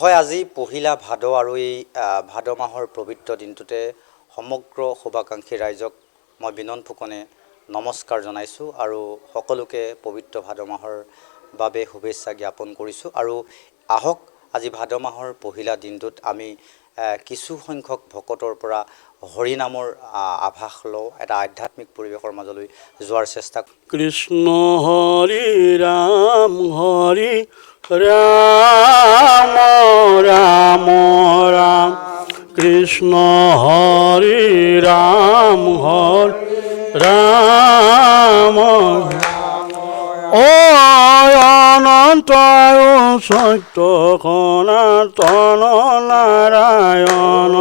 হয়, আজি পহিলা ভাদ আৰু এই ভাদ মাহৰ পবিত্ৰ দিনটোতে সমগ্ৰ শুভাকাংক্ষী ৰাইজক মই বিনন ফুকনে নমস্কাৰ জনাইছোঁ আৰু সকলোকে পবিত্ৰ ভাদ মাহৰ বাবে শুভেচ্ছা জ্ঞাপন কৰিছোঁ। আৰু আহক আজি ভাদ মাহৰ পহিলা দিনটোত আমি কিছু সংখ্যক ভকতৰ পৰা হৰিনামৰ আভাস লওঁ, এটা আধ্যাত্মিক পৰিৱেশৰ মাজলৈ যোৱাৰ চেষ্টা। কৃষ্ণ হৰি ৰাম হৰি ৰাম ৰাম ৰাম কৃষ্ণ হৰি ৰাম হৰি ৰাম ও অনন্ত সত্য সনাতন নাৰায়ণ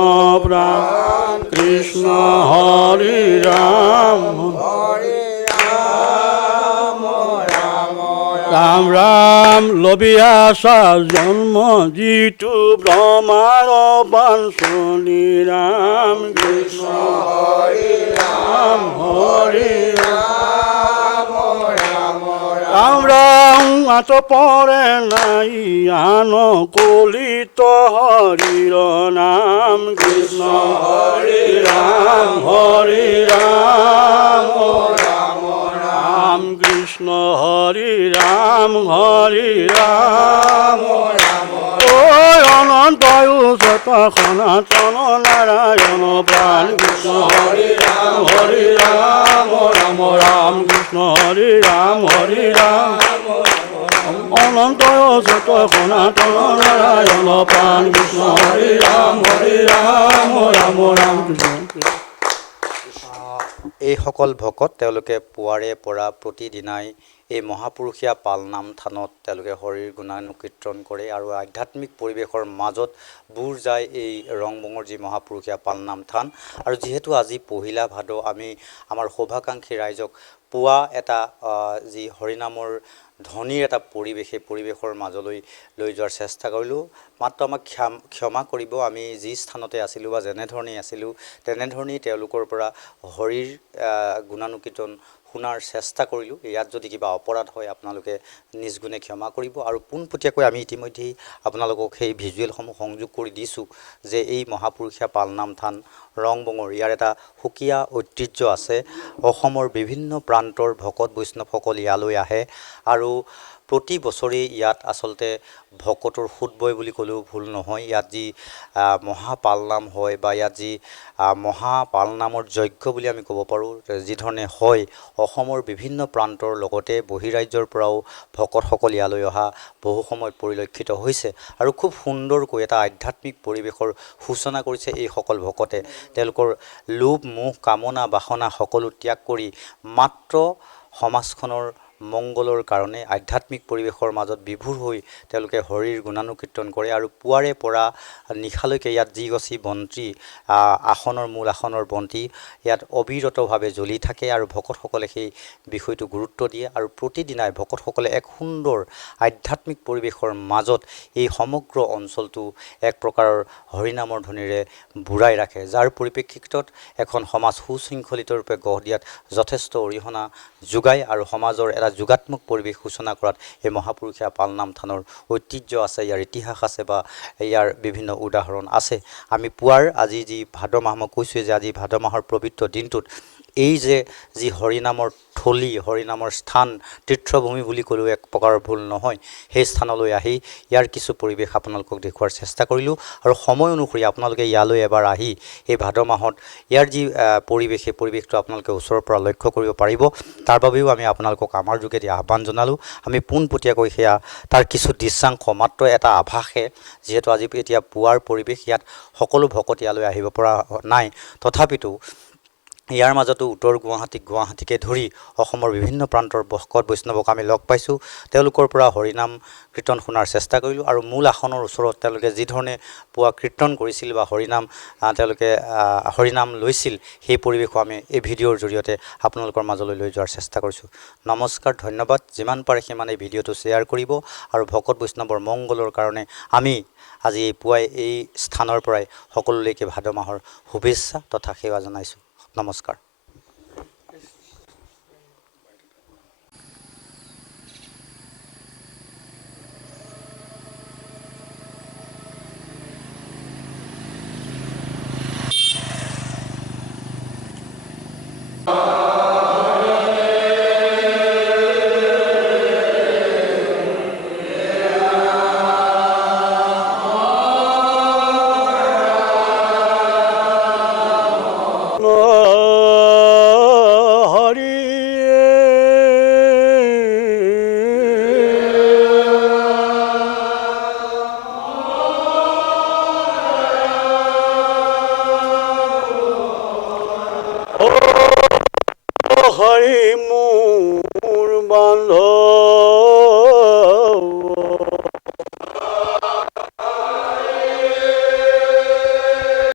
প্ৰাণ কৃষ্ণ হৰি ৰাম ৰাম ৰাম লবিয়াছা জন্ম যিটো ব্ৰহ্মাৰ বাঞ্চনী ৰাম কৃষ্ণ হৰি ৰাম হৰি ৰাম ৰাম ৰাম আত পৰে নাই আন কলিত হৰিৰ নাম কৃষ্ণ হৰি ৰাম হৰি ৰাম ৰাম কৃষ্ণ হৰি ৰাম ঐ অনন্ত সত সনাতন নাৰায়ণ প্ৰাণ কৃষ্ণ হৰি ৰাম ৰাম ৰাম কৃষ্ণ হৰি ৰাম অনন্ত সত সনাতন নাৰায়ণ প্ৰাণ কৃষ্ণ হৰি ৰাম ৰাম কৃষ্ণ। এইসকল ভকত তেওঁলোকে পুৱাৰে পৰা প্ৰতিদিনাই এই মহাপুৰুষীয়া পালনাম থানত তেওঁলোকে হৰিৰ গুণানুকীৰ্তন কৰে আৰু আধ্যাত্মিক পৰিৱেশৰ মাজত বুৰ যায় এই ৰংবঙৰ যি মহাপুৰুষীয়া পালনাম থান। আৰু যিহেতু আজি পহিলা ভাদ, আমি আমাৰ শুভাকাংক্ষী ৰাইজক পুৱা এটা যি হৰিনামৰ ধ্বনিৰ এটা পৰিৱেশ, সেই পৰিৱেশৰ মাজলৈ লৈ যোৱাৰ চেষ্টা কৰিলোঁ। মাত্ৰ আমাক ক্ষমা কৰিব, আমি যি স্থানতে আছিলোঁ বা যেনেধৰণেই আছিলোঁ তেনেধৰণেই তেওঁলোকৰ পৰা হৰিৰ গুণানুকীৰ্তন শুনাৰ চেষ্টা কৰিলোঁ। ইয়াত যদি কিবা অপৰাধ হয় আপোনালোকে নিজ গুণে ক্ষমা কৰিব। আৰু পোনপটীয়াকৈ আমি ইতিমধ্যেই আপোনালোকক সেই ভিজুৱেলসমূহ সংযোগ কৰি দিছোঁ যে এই মহাপুৰুষীয়া পালনাম থান ৰংবঙৰ ইয়াৰ এটা সুকীয়া ঐতিহ্য আছে। অসমৰ বিভিন্ন প্ৰান্তৰ ভকত বৈষ্ণৱসকল ইয়ালৈ আহে আৰু প্ৰতি বছৰেই ইয়াত আচলতে ভকতৰ সোঁত বয় বুলি ক'লেও ভুল নহয়। ইয়াত যি মহাপালনাম হয় বা ইয়াত যি মহাপালনামৰ যজ্ঞ বুলি আমি ক'ব পাৰোঁ, যিধৰণে হয়, অসমৰ বিভিন্ন প্ৰান্তৰ লগতে বহিৰাজ্যৰ পৰাও ভকতসকল ইয়ালৈ অহা বহু সময়ত পৰিলক্ষিত হৈছে আৰু খুব সুন্দৰকৈ এটা আধ্যাত্মিক পৰিৱেশৰ সূচনা কৰিছে এইসকল ভকতে। তেওঁলোকৰ লোভ মোহ কামনা বাসনা সকলো ত্যাগ কৰি মাত্ৰ সমাজখনৰ মংগলৰ কাৰণে আধ্যাত্মিক পৰিৱেশৰ মাজত বিভোৰ হৈ তেওঁলোকে হৰিৰ গুণানুকীৰ্তন কৰে। আৰু পুৱাৰে পৰা নিশালৈকে ইয়াত যি গছি বন্তি, আসনৰ মূল আসনৰ বন্তি ইয়াত অবিৰতভাৱে জ্বলি থাকে আৰু ভকতসকলে সেই বিষয়টো গুৰুত্ব দিয়ে। আৰু প্ৰতিদিনাই ভকতসকলে এক সুন্দৰ আধ্যাত্মিক পৰিৱেশৰ মাজত এই সমগ্ৰ অঞ্চলটো এক প্ৰকাৰৰ হৰিনামৰ ধ্বনিৰে বুৰাই ৰাখে, যাৰ পৰিপ্ৰেক্ষিতত এখন সমাজ সুশৃংখলিত ৰূপে গঢ় দিয়াত যথেষ্ট অৰিহণা যোগায় আৰু সমাজৰ এটা যোগাত্মক পৰিৱেশ সূচনা কৰাত এই মহাপুৰুষীয়া পালনাম থানৰ ঐতিহ্য আছে, ইয়াৰ ইতিহাস আছে বা ইয়াৰ বিভিন্ন উদাহৰণ আছে। আমি পুৱাৰ আজি যি ভাদ মাহ, মই কৈছোঁৱে যে আজি ভাদ মাহৰ পবিত্ৰ দিনটোত এই যে যি হৰিনামৰ থলী, হৰিনামৰ স্থান, তীৰ্থভূমি বুলি ক'লেও এক প্ৰকাৰৰ ভুল নহয়, সেই স্থানলৈ আহি ইয়াৰ কিছু পৰিৱেশ আপোনালোকক দেখুওৱাৰ চেষ্টা কৰিলোঁ। আৰু সময় অনুসৰি আপোনালোকে ইয়ালৈ এবাৰ আহি এই ভাদ মাহত ইয়াৰ যি পৰিৱেশ, সেই পৰিৱেশটো আপোনালোকে ওচৰৰ পৰা লক্ষ্য কৰিব পাৰিব। তাৰ বাবেও আমি আপোনালোকক আমাৰ যোগেদি আহ্বান জনালোঁ। আমি পোনপটীয়াকৈ সেয়া তাৰ কিছু দৃশ্যাংশ, মাত্ৰ এটা আভাসে, যিহেতু আজি এতিয়া পুৱাৰ পৰিৱেশ, ইয়াত সকলো ভকত ইয়ালৈ আহিব পৰা নাই, তথাপিতো ইয়াৰ মাজতো উত্তৰ গুৱাহাটীকে ধৰি অসমৰ বিভিন্ন প্ৰান্তৰ ভকত বৈষ্ণৱক আমি লগ পাইছোঁ। তেওঁলোকৰ পৰা হৰিনাম কীৰ্তন শুনাৰ চেষ্টা কৰিলোঁ আৰু মূল আসনৰ ওচৰত তেওঁলোকে যিধৰণে পুৱা কীৰ্তন কৰিছিল বা তেওঁলোকে হৰিনাম লৈছিল, সেই পৰিৱেশো আমি এই ভিডিঅ'ৰ জৰিয়তে আপোনালোকৰ মাজলৈ লৈ যোৱাৰ চেষ্টা কৰিছোঁ। নমস্কাৰ, ধন্যবাদ। যিমান পাৰে সিমান এই ভিডিঅ'টো শ্বেয়াৰ কৰিব আৰু ভকত বৈষ্ণৱৰ মংগলৰ কাৰণে আমি আজি পুৱাই এই স্থানৰ পৰাই সকলোলৈকে ভাদ মাহৰ শুভেচ্ছা তথা সেৱা জনাইছোঁ। নমস্কাৰ। হৰি